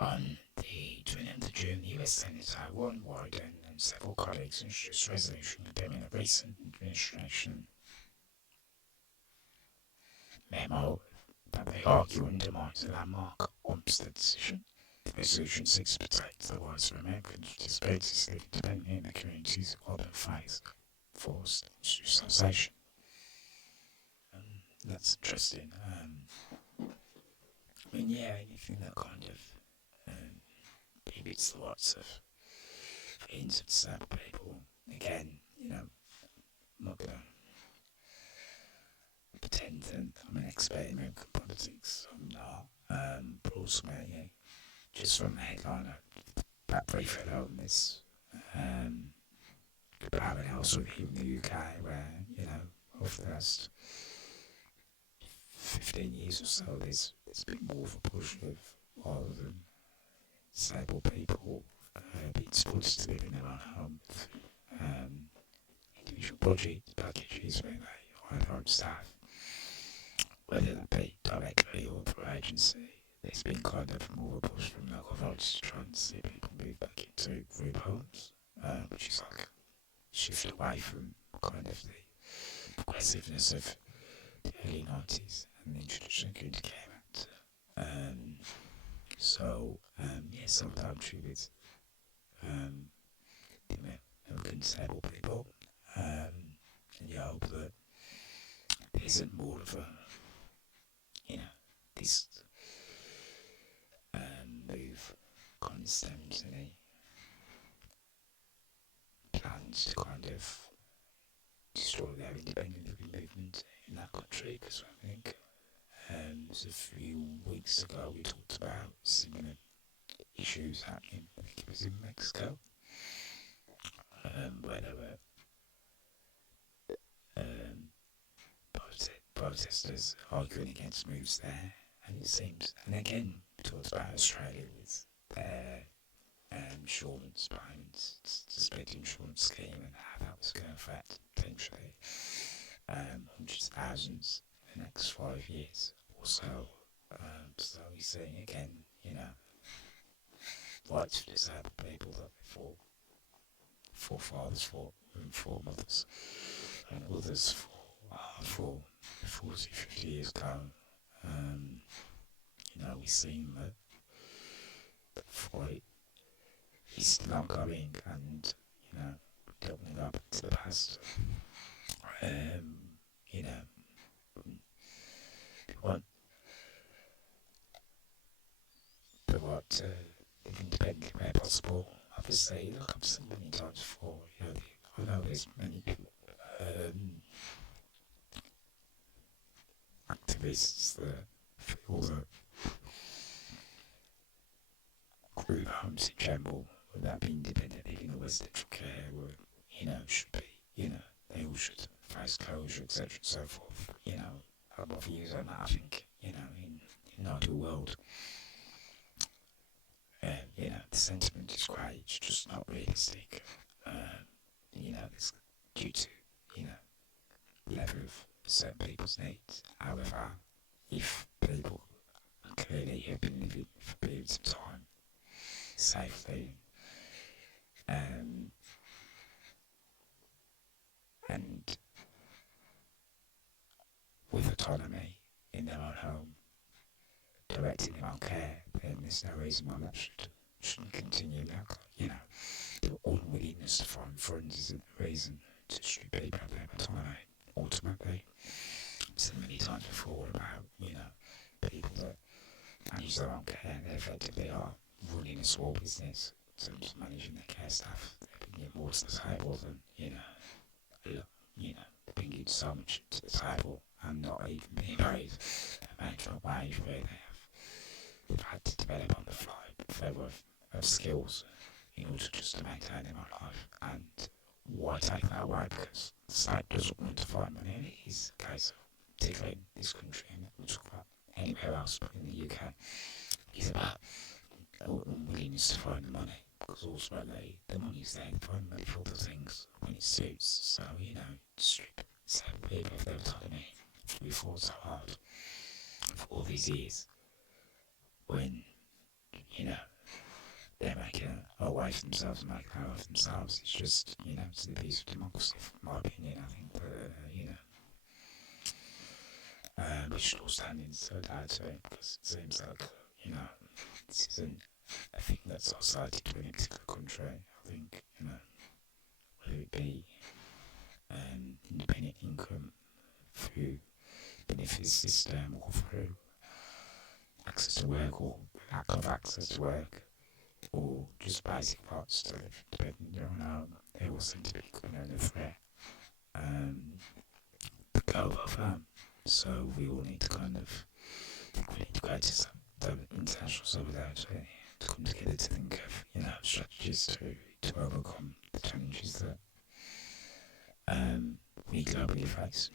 On the 20th of June, the US Senate Warren Wyden and several colleagues introduced a resolution condemning a recent administration memo that they argue undermines the landmark Olmstead decision. The resolution seeks to protect the rights of Americans with disabilities living independently in their communities while they face forced institutionalization. That's interesting. Anything that kind of inhibits the rights of millions of disabled people. Again, I'm not going to pretend that I'm an expert in American politics. I'm not. But also, just from the headline, that brief alone, this could happen elsewhere in the UK, where, over the last 15 years or so, there's been more of a push of rather than disabled people being supported to live in their own home through individual budget packages where they hire their own staff, whether that be directly or through agency. There's been kind of more of a push from local authorities to try and see people move back into group homes, which is like a shift away from kind of the progressiveness of the early 90s and the introduction of Community Care Act. Sometimes true with American disabled people, and you hope that there isn't more of a, this move kind of stems any plans to kind of destroy their independent living movement in that country, because I think a few weeks ago we talked about similar issues happening. I think it was in Mexico, where there were protesters arguing against moves there, and it seems, and again we talked about Australia with their insurance payments, the split insurance scheme, and how that was going to affect potentially hundreds of thousands in the next 5 years or so. So we're seeing again, rights for disabled people that before forefathers fought and foremothers and others for 40, 50 years ago. We've seen that the fight is still ongoing, and we don't want to go back to the past. We want to live independently where possible. Obviously, like I've said many times before, I know there's many people, activists that feel that group homes in general, would that be independent living or residential care, should be, they all should face closure, etc. and so forth. I have my views on that. I think, in an ideal world, the sentiment is great, it's just not realistic. It's due to, level of certain people's needs. However, if people clearly have been living for periods of time safely, and with autonomy in their own home, directing their own care, then there's no reason why that shouldn't continue. The unwillingness to find funds isn't the reason to strip people of their autonomy. Ultimately, I've said many times before about, people that manage their own care, they effectively are running a small business in terms of managing their care staff. They're bringing more to the table than, bringing so much to the table and not even being paid a management wage where they've had to develop on the fly their worth of skills in order just to maintain their own life. And why take that away? Because the state doesn't want to find money, and it is the case of, particularly in this country, and we'll talk about anywhere else but in the UK, is about unwillingness to find the money, because ultimately the money's there to find money for other things when it suits. So, strip certain people of their autonomy. We fought so hard for all these years when, way for themselves and make power for themselves. It's just, to the piece of democracy, in my opinion. I think that, we should all stand in solidarity, because it seems like, this isn't a thing that's isolated to any particular country. I think, whether it be independent income through benefits system or through access to work or lack of access to work, or just basic rights to live independently on our own, they all seem to be under threat. Go above. So we all need to go to the international solidarity to come together to think of, strategies to overcome the challenges that we globally face.